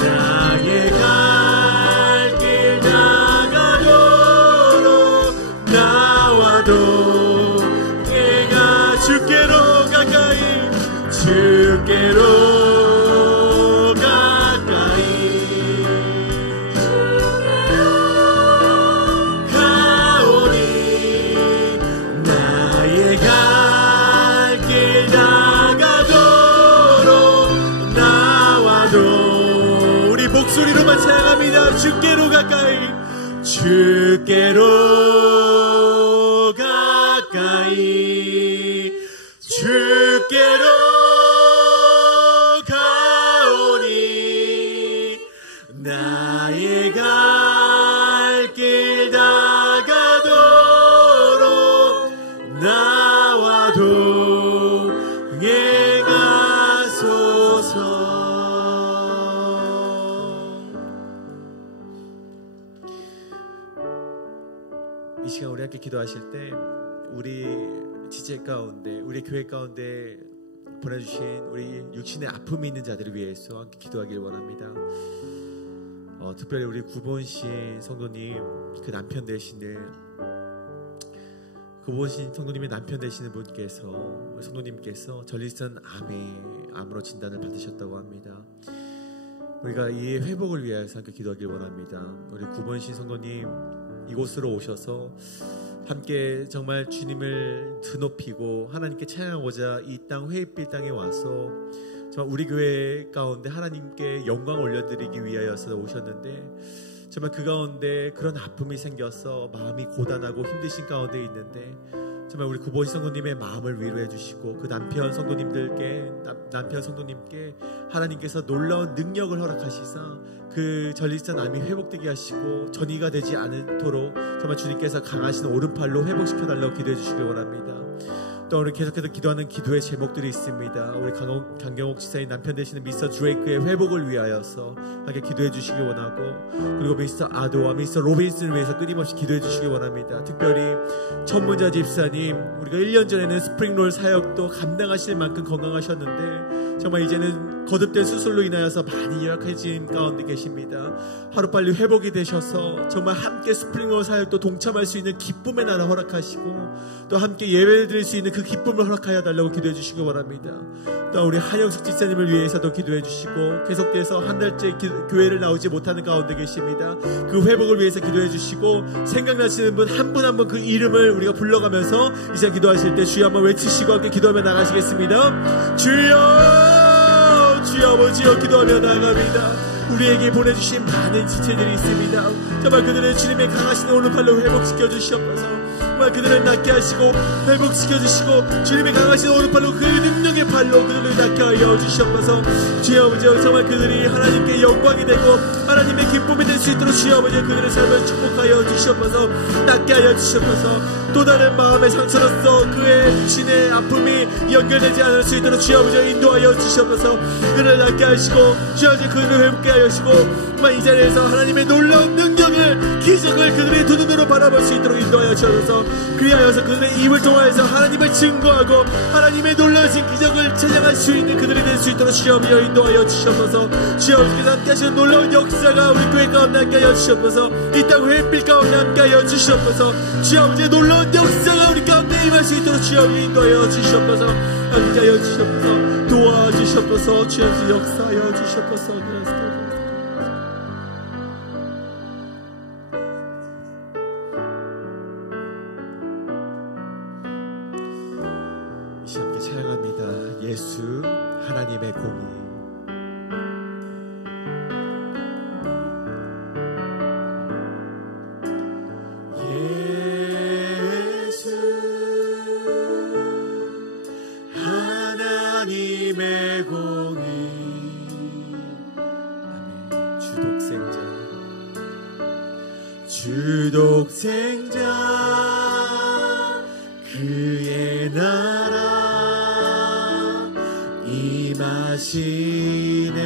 나의 갈 길 나가도록 나와 동행하. 주께로 가까이, 주께로 가까이, 가오리. 나의 갈 길 나가도록 나와 동행. 우리 목소리로만 찬양합니다. 주께로 가까이, 주께로 가까이, 주께로 가오니. 나의 갈 길 나가도록 나와 동행하소서. 이 시간 우리 함께 기도하실 때 우리 지체 가운데, 우리 교회 가운데 보내주신 우리 육신의 아픔이 있는 자들을 위해서 함께 기도하길 원합니다. 특별히 우리 구본신 성도님, 그 남편 되시는, 구본신 성도님의 남편 되시는 분께서, 성도님께서 전립선 암으로 진단을 받으셨다고 합니다. 우리가 이 회복을 위해서 함께 기도하길 원합니다. 우리 구본신 성도님 이곳으로 오셔서 함께 정말 주님을 드높이고 하나님께 찬양하고자 이 땅 회의빛 땅에 와서 정말 우리 교회 가운데 하나님께 영광 올려드리기 위하여서 오셨는데 정말 그 가운데 그런 아픔이 생겨서 마음이 고단하고 힘드신 가운데 있는데 정말 우리 구보시 성도님의 마음을 위로해 주시고 그 남편 성도님께 하나님께서 놀라운 능력을 허락하시사 그 전립선 암이 회복되게 하시고 전이가 되지 않도록 정말 주님께서 강하신 오른팔로 회복시켜 달라고 기도해 주시길 원합니다. 또 우리 계속해서 기도하는 기도의 제목들이 있습니다. 우리 강경옥 지사의 남편 되시는 미스터 드레이크의 회복을 위하여서 함께 기도해 주시기 원하고, 그리고 미스터 아도와 미스터 로빈슨을 위해서 끊임없이 기도해 주시기 원합니다. 특별히 천문자 집사님, 우리가 1년 전에는 스프링롤 사역도 감당하실 만큼 건강하셨는데 정말 이제는 거듭된 수술로 인하여서 많이 열악해진 가운데 계십니다. 하루빨리 회복이 되셔서 정말 함께 스프링롤 사역도 동참할 수 있는 기쁨의 나라 허락하시고 또 함께 예배를 드릴 수 있는 그 기쁨을 허락하여 달라고 기도해 주시기 바랍니다. 또 우리 한영숙 집사님을 위해서도 기도해 주시고 계속해서 한 달째 교회를 나오지 못하는 가운데 계십니다. 그 회복을 위해서 기도해 주시고 생각나시는 분 한 분 한 분 그 이름을 우리가 불러가면서 이제 기도하실 때 주여 한번 외치시고 함께 기도하며 나가시겠습니다. 주여, 주여 아버지여 기도하며 나아갑니다. 우리에게 보내주신 많은 지체들이 있습니다. 정말 그들의 주님의 강하신 오른팔로 회복시켜 주시옵소서. 정말 그들을 낫게 하시고 회복시켜 주시고 주님의 강하신 오른팔로 그 능력의 팔로 그들을 낫게 하여 주시옵소서. 주여 아버지 정말 그들이 하나님께 영광이 되고 하나님의 기쁨이 될 수 있도록 주여 아버지 그들의 삶을 축복하여 주시옵소서. 낫게 하여 주시옵소서. 또 다른 마음의 상처로서 그의 육신의 아픔이 연결되지 않을 수 있도록 주여 아버지 인도하여 주시옵소서. 그들을 낫게 하시고 주여 아버지 그들을 회복게 하시고 정말 이 자리에서 하나님의 놀라운 능력을 기적을 그들의 두 눈으로 바라볼 수 있도록 인도하여 주옵소서. 그리하여서 그들의 입을 통하여서 하나님을 증거하고 하나님의 놀라우신 기적을 찬양할 수 있는 그들이 될 수 있도록 주여 아버지 인도하여 주시옵소서. 주여 아버지께서 함께 하시는 놀라운 역사가 우리 교회 가운데 함께 하여 주시옵소서. 이 땅 햇빛 가운데 함께 하여 주시옵소서. 주여 아버지의 놀라운 역사가 우리 가운데 임할 수 있도록 주여 아버지 인도하여 주시옵소서. 함께 하여 주시옵소서. 도와주시옵소서. 주여 아버지 역사하여 주시옵소서. 함께 찬양합니다. 예수 하나님의 공의. 예수 하나님의 공의. 아멘. 주독생자 그의 나라 임하시네.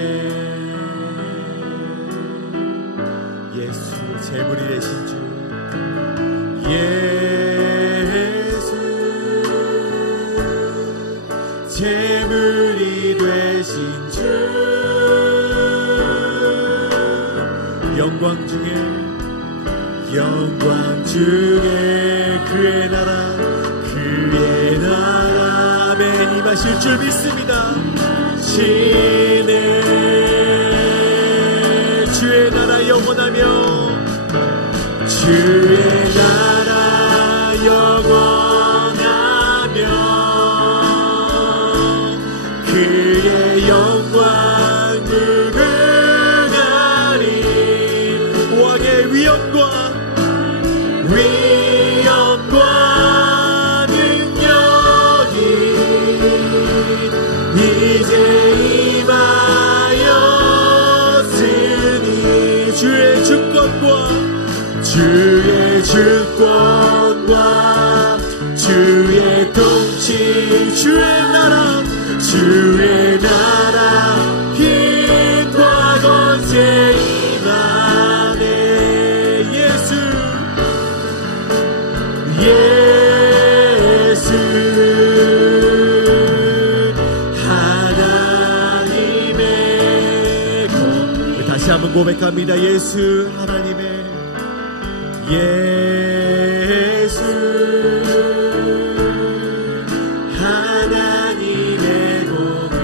예수 제물이 되신 주 예수 제물이 되신 주 영광 중에 그의 나라 아멘 임하실 줄 믿습니다. 신의 주의 나라 영원하며 주의 나라 영원하며 그의 영광 무궁하리. 왕의 위엄과 능력이 이제 임하였으니 주의 주권과 주의 통치 주의 나라 힘과 권세 임하네. 예수 하나님의 공의. 다시 한번 고백합니다. 예수 하나님의 예수 하나님의 공의.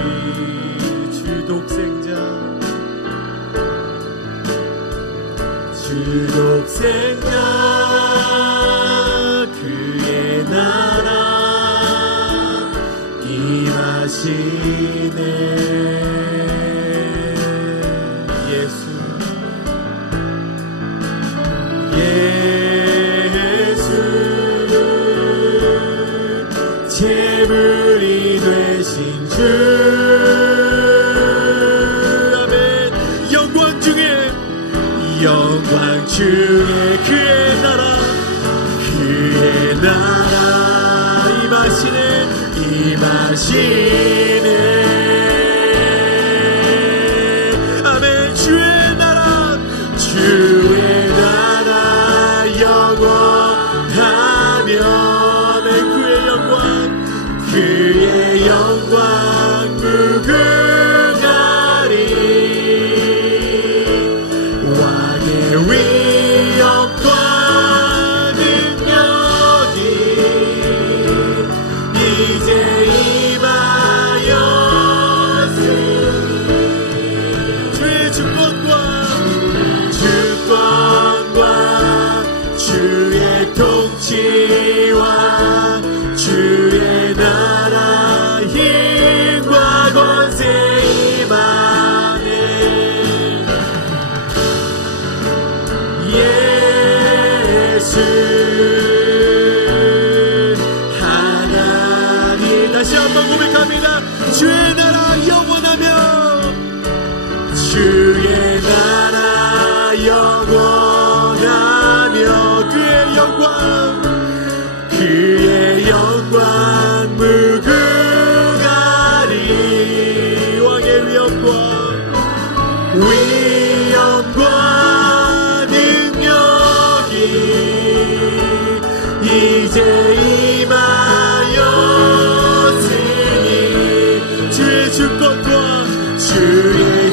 주독생자 그의 나라 임하시네. 주의 그의 나라 임하시네 아멘. 주의 나라 영원하며 그의 영광 무궁하리 왕의 위엄과 능력이 이제 임하였으니 주의 주권과 주의 통치와 주의 나라 힘과 권세 임하네 예수 하나님. 다시 한번 고백합니다. 주의 나라 영원하며 주의 나라 영원하며 그의 영광 무궁하리 왕의 위엄과 능력이 이제 임하였으니 주의 주권과 주의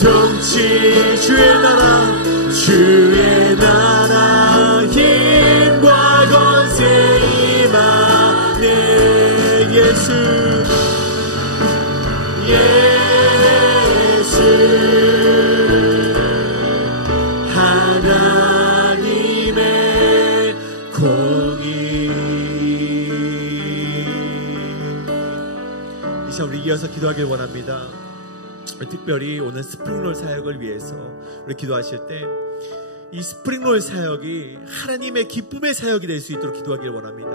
통치 주의 나라 힘과 권세 임하네 예수 하나님의 공의. 이 시간 우리 이어서 기도하길 원합니다. 특별히 오늘 스프링롤 사역을 위해서 우리 기도하실 때 이 스프링롤 사역이 하나님의 기쁨의 사역이 될 수 있도록 기도하길 원합니다.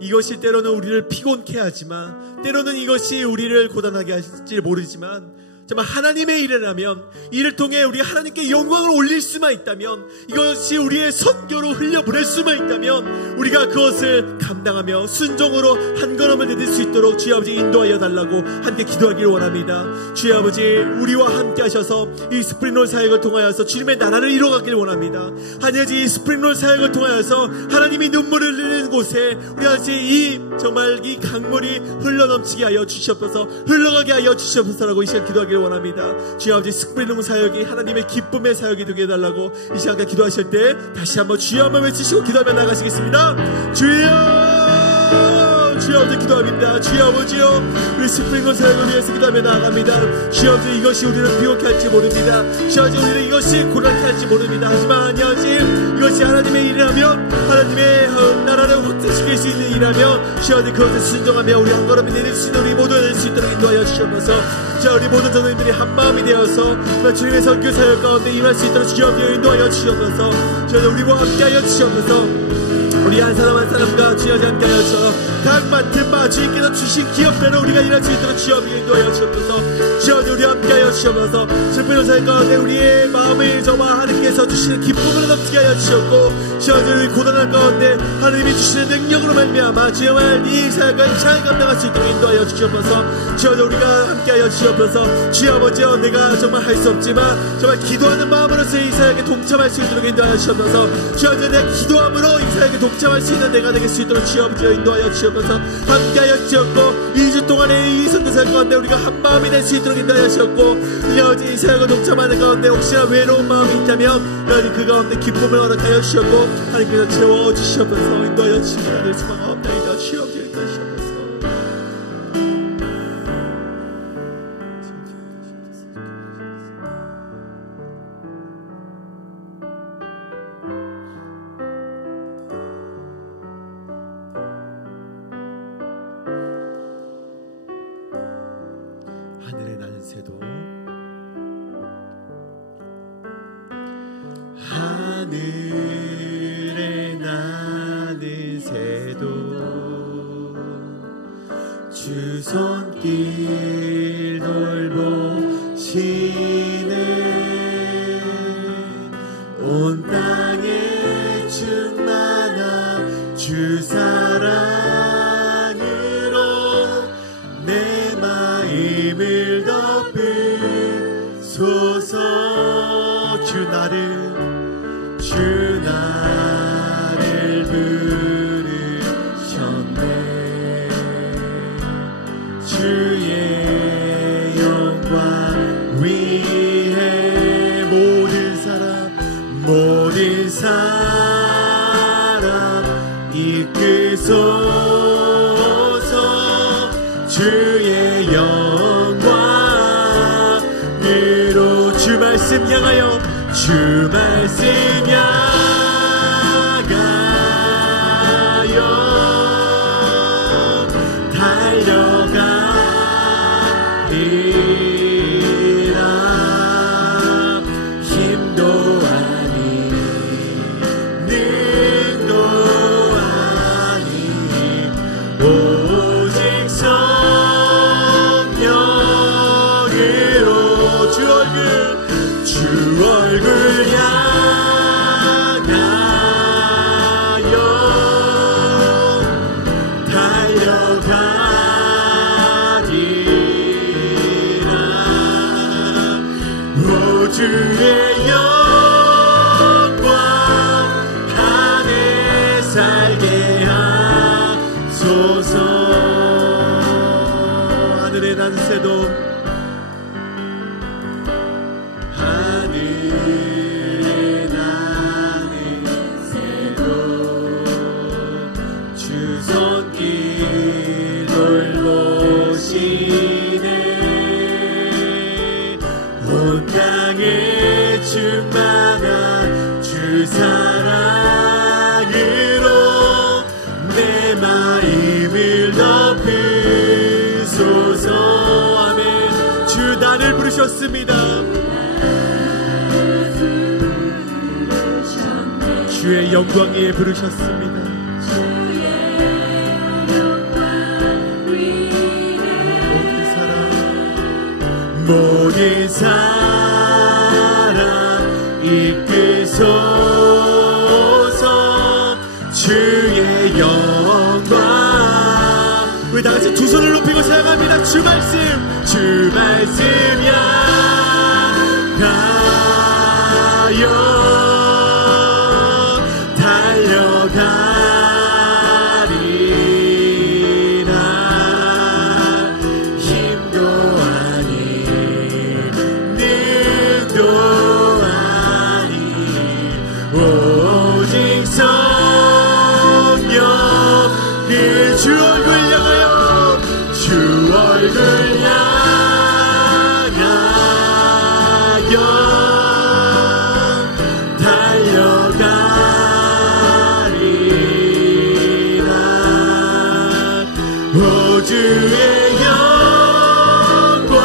이것이 때로는 우리를 피곤케 하지만 때로는 이것이 우리를 고단하게 할지 모르지만 정말 하나님의 일이라면 이를 통해 우리 하나님께 영광을 올릴 수만 있다면 이것이 우리의 선교로 흘려보낼 수만 있다면 우리가 그것을 감당하며 순종으로 한 걸음을 내딜 수 있도록 주의 아버지 인도하여 달라고 함께 기도하기를 원합니다. 주의 아버지 우리와 함께 하셔서 이 스프링롤 사역을 통하여서 주님의 나라를 이뤄가기를 원합니다. 하나님 이 스프링롤 사역을 통하여서 하나님이 눈물을 흘리는 곳에 우리 다시 이 정말 이 강물이 흘러넘치게 하여 주시옵소서 흘러가게 하여 주시옵소서라고 이 시간 기도하기를 원합니다. 주여 아버지 스프링롤 사역이 하나님의 기쁨의 사역이 되게 해달라고 이 시간에 기도하실 때 다시 한번 주여 한번 외치시고 기도하며 나가시겠습니다. 주여 아버지 기도합니다. 주여 아버지요 우리 스프링롤 사역을 위해서 기도하며 나아갑니다. 주여 아버지 이것이 우리를 비옥케 할지 모릅니다. 주여 아버지 우리를 이것이 고난케 할지 모릅니다. 하지만 아버지 이것이 하나님의 일이라면 하나님의 나라를 확대시킬 수 있는 일이라면 주여 아버지 그것을 순종하며 우리 한 걸음을 내릴 수 있는 우리 모두 낼 수 있도록 인도하여 주시옵소서. 주여 우리 모든 전도인들이 한마음이 되어서 주님의 선교 사역 가운데 임할 수 있도록 주여 아버지 인도하여 주시옵소서. 주여 우리와 함께하여 주시옵소서. 우리 한 사람 한 사람과 주여 함께하여 주셔서 각 맡은 바 주님께서 주신 기업대로 우리가 일할 수 있도록 주여 인도하여 주옵소서. 주여 우리 함께하여 주옵소서. 슬픈 사역 가운데 우리의 마음을 저와 하나님께서 주시는 기쁨으로 넘치게 하여 주셨고 주여 우리 고단한 가운데 하나님이 주시는 능력으로 말미암아 주여 이 사역과 이 사역을 감당할 수 있도록 인도하여 주옵소서. 주여 우리가 함께하여 주옵소서. 주여 아버지여 내가 정말 할 수 없지만 정말 기도하는 마음으로서 이 사역에 동참할 수 있도록 인도하여 주옵소서. 주여 내가 기도함으로 이 사역에 동참할 수 있는 내가 되게 수 있도록 주여 아버지여 인도하여 주옵소서. 함께하여 주옵고 2주 동안의 이 선교사역 가운데 우리가 한마음이 될 수 있도록 인도하여 주옵고 이 아버지 이 사역을 동참하는 가운데 혹시나 외로운 마음이 있다면 하나님 그 가운데 기쁨을 허락하여 주옵고 하나님께서 채워주시옵소서. 인도하여 주시기가 될 수가 없나이다. 주여 아버지 인도하여 주옵소서. 하늘에 나는 새도 하늘에 나는 새도 주 손길 돌보시네 주소서. 주 나를 부르셨네. 주의 영광 위에 모든 사람 이끄소서. 주의 영광으로 주 말씀 향하여 주 말씀 향하여 달려가리라. 힘도 아니 능도 아니 오직 성령으로 주 얼굴 향하여 달려가리라. 오 주의 영광 안에 살게 하소서. 하늘의 난새도 주 손길 돌보시네. 온 땅에 충만한 주 사랑으로 내 마음을 덮으소서. 아멘. 주 나를 부르셨습니다. 주의 영광 위에 부르셨습니다. 모든 사람 이끄소서. 주의 영광. 우리 다 같이 두 손을 높이고 사랑합니다. 주 말씀 향하여 달려가리라. 힘도 아니 능도 아니 오직 성령 주 얼굴 향하여 주 얼굴 향하여 달려가리라. 오 주의 영광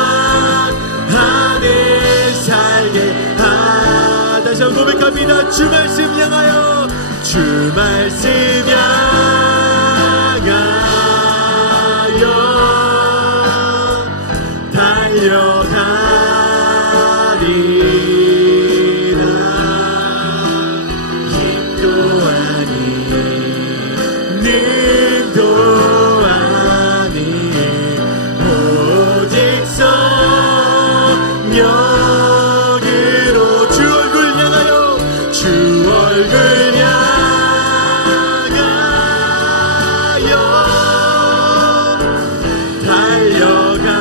안에 살게 다시 한번 고백합니다. 주 말씀 향하여 주 말씀 향하여 달려가리라. 힘도 아니 능도 아니 오직 성령으로 주 얼굴 향하여 주 얼굴 향하여 달려가리라.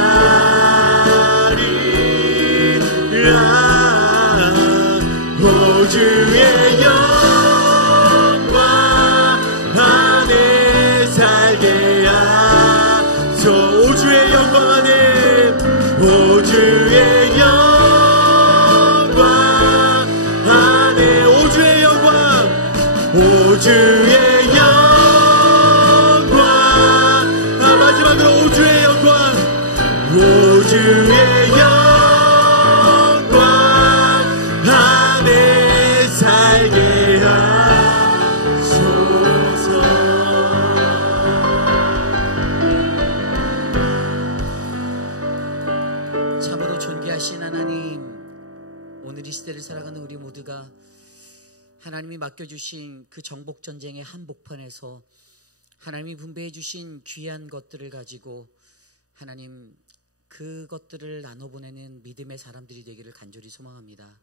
오 주의 영광 안에 살게 하소. 오 주의 영광 안에 오 주의 영광 안에 오 주의 영광 오 주의 영광 마지막으로 오 주의 영광 오 주의 영광 안에 살게 하소서. 참으로 존귀하신 하나님, 오늘 이 시대를 살아가는 우리 모두가 하나님이 맡겨주신 그 정복전쟁의 한복판에서 하나님이 분배해 주신 귀한 것들을 가지고 하나님 그것들을 나눠보내는 믿음의 사람들이 되기를 간절히 소망합니다.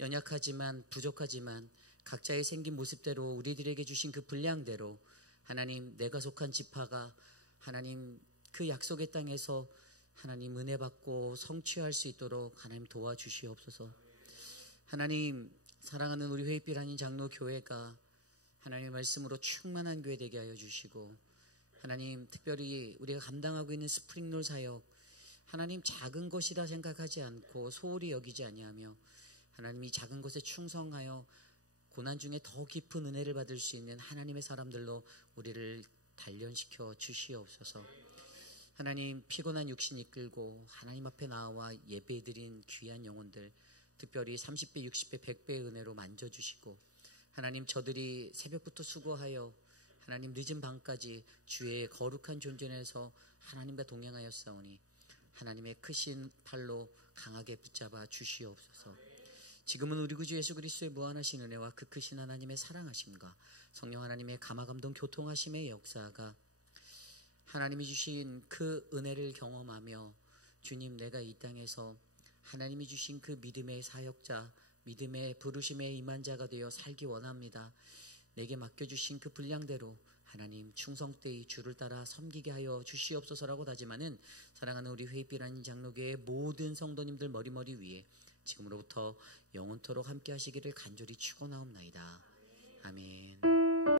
연약하지만 부족하지만 각자의 생긴 모습대로 우리들에게 주신 그 분량대로 하나님, 내가 속한 지파가 하나님 그 약속의 땅에서 하나님 은혜 받고 성취할 수 있도록 하나님 도와주시옵소서. 하나님, 사랑하는 우리 회의빛 한인 장로 교회가 하나님의 말씀으로 충만한 교회 되게 하여 주시고, 하나님 특별히 우리가 감당하고 있는 스프링롤 사역, 하나님 작은 것이다 생각하지 않고 소홀히 여기지 아니하며 하나님이 작은 것에 충성하여 고난 중에 더 깊은 은혜를 받을 수 있는 하나님의 사람들로 우리를 단련시켜 주시옵소서. 하나님, 피곤한 육신 이끌고 하나님 앞에 나와 예배드린 귀한 영혼들, 특별히 30배, 60배, 100배의 은혜로 만져주시고, 하나님 저들이 새벽부터 수고하여 하나님 늦은 밤까지 주의 거룩한 존전에서 하나님과 동행하였사오니 하나님의 크신 팔로 강하게 붙잡아 주시옵소서. 지금은 우리 구주 예수 그리스도의 무한하신 은혜와 그 크신 하나님의 사랑하심과 성령 하나님의 감화감동 교통하심의 역사가 하나님이 주신 그 은혜를 경험하며, 주님, 내가 이 땅에서 하나님이 주신 그 믿음의 사역자, 믿음의 부르심에 임한 자가 되어 살기 원합니다. 내게 맡겨주신 그 분량대로 하나님 충성되이 주를 따라 섬기게 하여 주시옵소서라고 다짐하는 사랑하는 우리 회의빛 한인 장로교의 모든 성도님들 머리머리 위에 지금으로부터 영원토록 함께 하시기를 간절히 축원하옵나이다. 아멘.